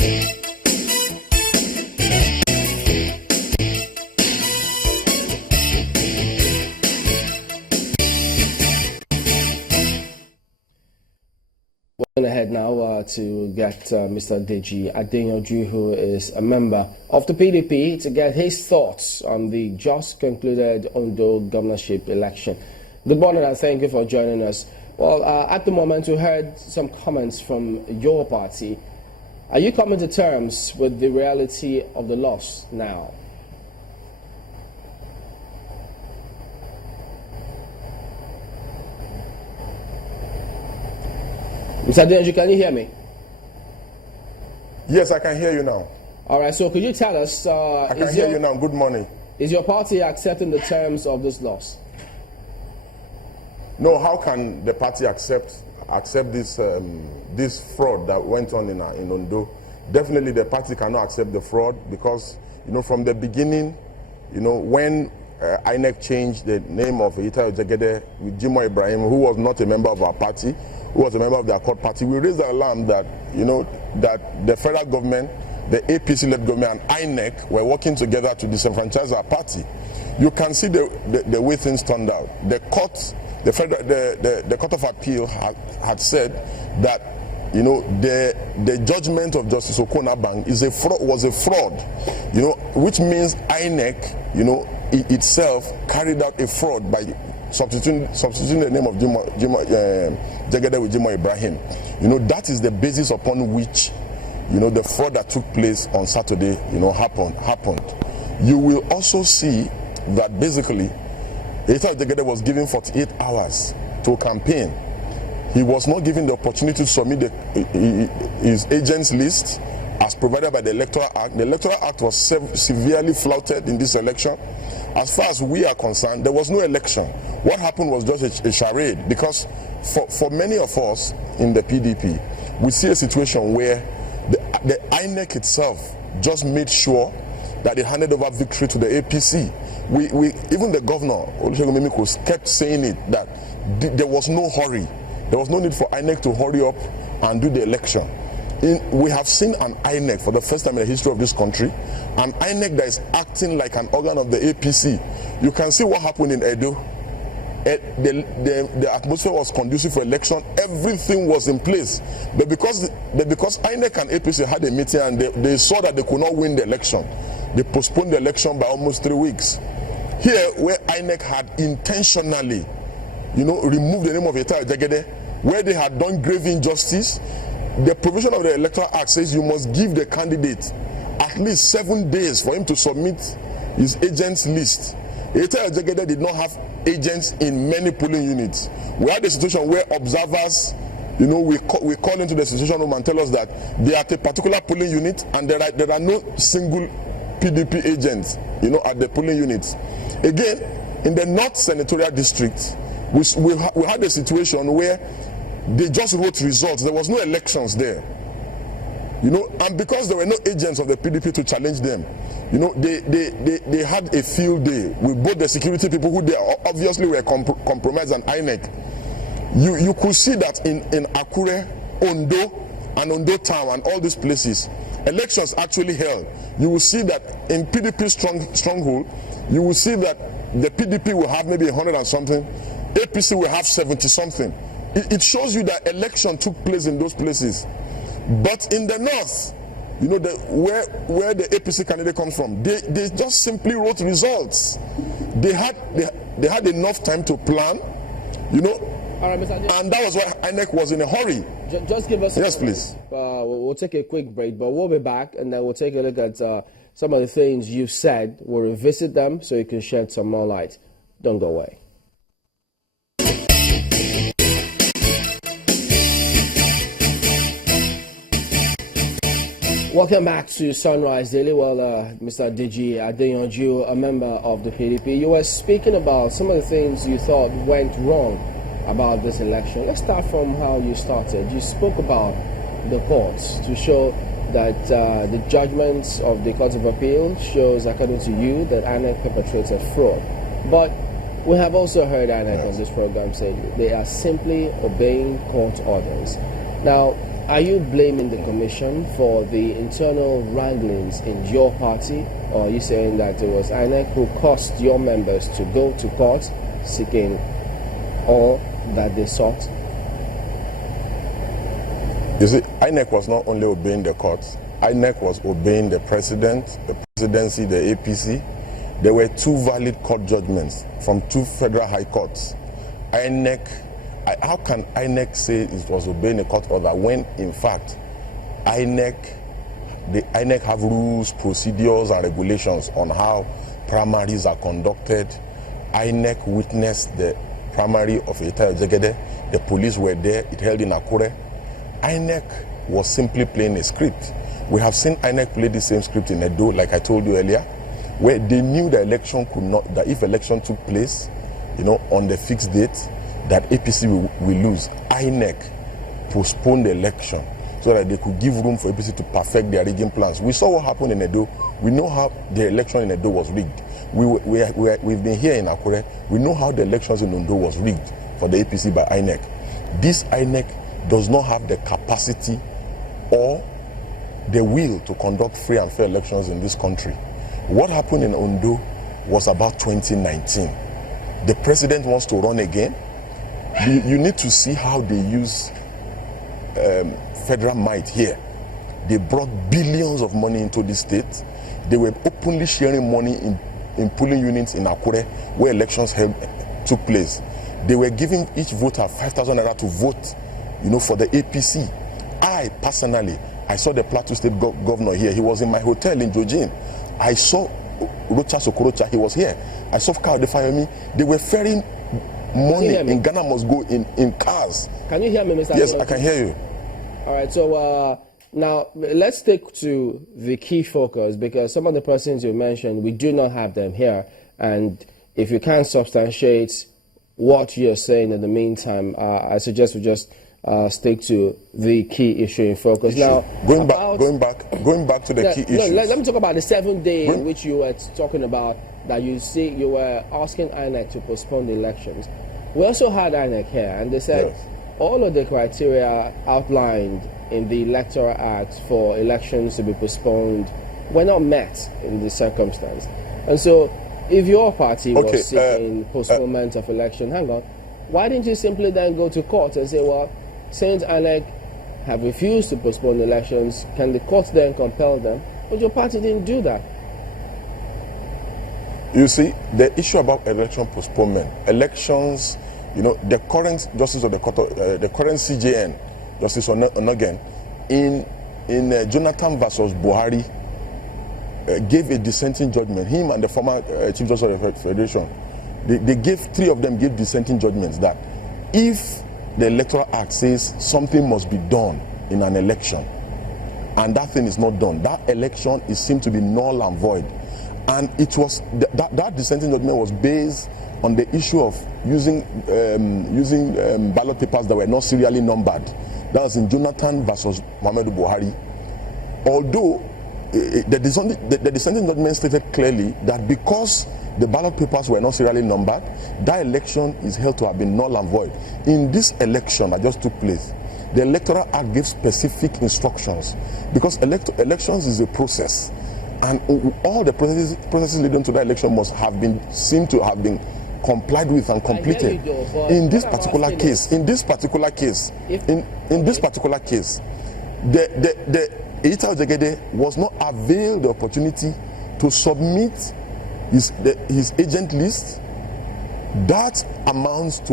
Ahead now to get Mr. Deji Adeyanju, who is a member of the PDP, to get his thoughts on the just concluded Ondo governorship election. Good morning and thank you for joining us. Well, at the moment we heard some comments from your party. Are you coming to terms with the reality of the loss now? Mr. Adeyanju, can you hear me? Yes, I can hear you now. All right, so could you tell us... I can hear you now. Good morning. Is your party accepting the terms of this loss? No, how can the party accept this fraud that went on in Ondo? Definitely the party cannot accept the fraud because, from the beginning, when INEC changed the name of Ita Jagede with Jimoh Ibrahim, who was not a member of our party, who was a member of the Accord Party, we raised the alarm that, that the federal government, the APC-led government, and INEC were working together to disenfranchise our party. You can see the way things turned out. The Court of Appeal had said that, the judgment of Justice Okonabang was a fraud, which means INEC, itself carried out a fraud by substituting the name of Jagede with Jimoh Ibrahim. That is the basis upon which, the fraud that took place on Saturday, happened. You will also see that basically, Ita Jagede was given 48 hours to campaign. He was not given the opportunity to submit his agents list as provided by the Electoral Act. The Electoral Act was severely flouted in this election. As far as we are concerned, there was no election. What happened was just a charade, because for many of us in the PDP, we see a situation where the INEC itself just made sure that they handed over victory to the APC. Even the governor, Olusegun Mimiko, kept saying it, that there was no hurry. There was no need for INEC to hurry up and do the election. We have seen an INEC for the first time in the history of this country, an INEC that is acting like an organ of the APC. You can see what happened in Edo. The atmosphere was conducive for election. Everything was in place. But because INEC and APC had a meeting and they saw that they could not win the election, they postponed the election by almost 3 weeks. Here, where INEC had intentionally, removed the name of Ita Jagede, where they had done grave injustice, the provision of the Electoral Act says you must give the candidate at least 7 days for him to submit his agents list. Ita Jagede did not have agents in many polling units. We had a situation where observers, we call into the situation room and tell us that they are at a particular polling unit and there are no single PDP agents, at the polling units. Again, in the North Senatorial District, we had a situation where they just wrote results. There was no elections there. And because there were no agents of the PDP to challenge them, they had a field day with both the security people who they obviously were compromised and INEC. You could see that in Akure, Ondo, and Ondo town and all these places, elections actually held. You will see that in PDP stronghold, you will see that the PDP will have maybe 100 and something, APC will have 70 something. It shows you that election took place in those places. But in the north, where the APC candidate comes from, they just simply wrote results. They had enough time to plan, All right, Mr. and that was why INEC was in a hurry. Just give us... Yes, please. We'll take a quick break, but we'll be back, and then we'll take a look at some of the things you've said. We'll revisit them so you can shed some more light. Don't go away. Welcome back to Sunrise Daily. Well, Mr. Deji Adeyanju, a member of the PDP, you were speaking about some of the things you thought went wrong about this election. Let's start from how you started. You spoke about the courts to show that the judgments of the Court of Appeal shows, according to you, that INEC perpetrated fraud. But we have also heard INEC on this program say they are simply obeying court orders. Now, Are you blaming the commission for the internal wranglings in your party, or are you saying that it was INEC who caused your members to go to court seeking all that they sought? You see, INEC was not only obeying the courts, INEC was obeying the president, the presidency, the APC. There were 2 valid court judgments from 2 federal high courts. How can INEC say it was obeying a court order when, in fact, INEC have rules, procedures, and regulations on how primaries are conducted? INEC witnessed the primary of Ita Jegede. The police were there. It held in Akure. INEC was simply playing a script. We have seen INEC play the same script in Edo, like I told you earlier, where they knew the election could not, that if election took place, on the fixed date, that APC will lose. INEC postponed the election so that they could give room for APC to perfect their rigging plans. We saw what happened in Edo. We know how the election in Edo was rigged. We've been here in Akure. We know how the elections in Ondo was rigged for the APC by INEC. This INEC does not have the capacity or the will to conduct free and fair elections in this country. What happened in Ondo was about 2019. The president wants to run again. You need to see how they use federal might here. They brought billions of money into the state. They were openly sharing money in polling units in Akure where elections took place. They were giving each voter 5,000 naira to vote, for the APC. I personally saw the Plateau State governor here. He was in my hotel in Jojin. I saw Rocha Sokorocha. He was here. I saw Kawde Fayemi. They were ferrying money in Ghana must go in cars. Can you hear me, Mr. Yes, I can hear you. All right, so now let's stick to the key focus, because some of the persons you mentioned, we do not have them here. And if you can't substantiate what you're saying in the meantime, I suggest we just stick to the key issue in focus. Now, going back to the key issues. Let me talk about the 7th day in which you were talking about that you were asking INEC to postpone the elections. We also had INEC here, and they said all of the criteria outlined in the Electoral Act for elections to be postponed were not met in this circumstance. And so, if your party was seeking postponement of election, why didn't you simply then go to court and say, well, since INEC have refused to postpone the elections, can the court then compel them? But your party didn't do that. You see, the issue about election postponement, elections, the current justice of the court, the current CJN, Justice Onogen, in Jonathan versus Buhari, gave a dissenting judgment. Him and the former Chief Justice of the Federation, three of them gave dissenting judgments that if the Electoral Act says something must be done in an election, and that thing is not done, that election is seen to be null and void. And it was that dissenting judgment was based on the issue of using ballot papers that were not serially numbered. That was in Jonathan versus Muhammadu Buhari. Although the dissenting judgment stated clearly that because the ballot papers were not serially numbered, that election is held to have been null and void. In this election that just took place, the Electoral Act gives specific instructions, because elections is a process, and all the processes leading to that election must have been seen to have been complied with and completed. In this particular case, the Ita Jegede was not availed the opportunity to submit his agent list. That amounts to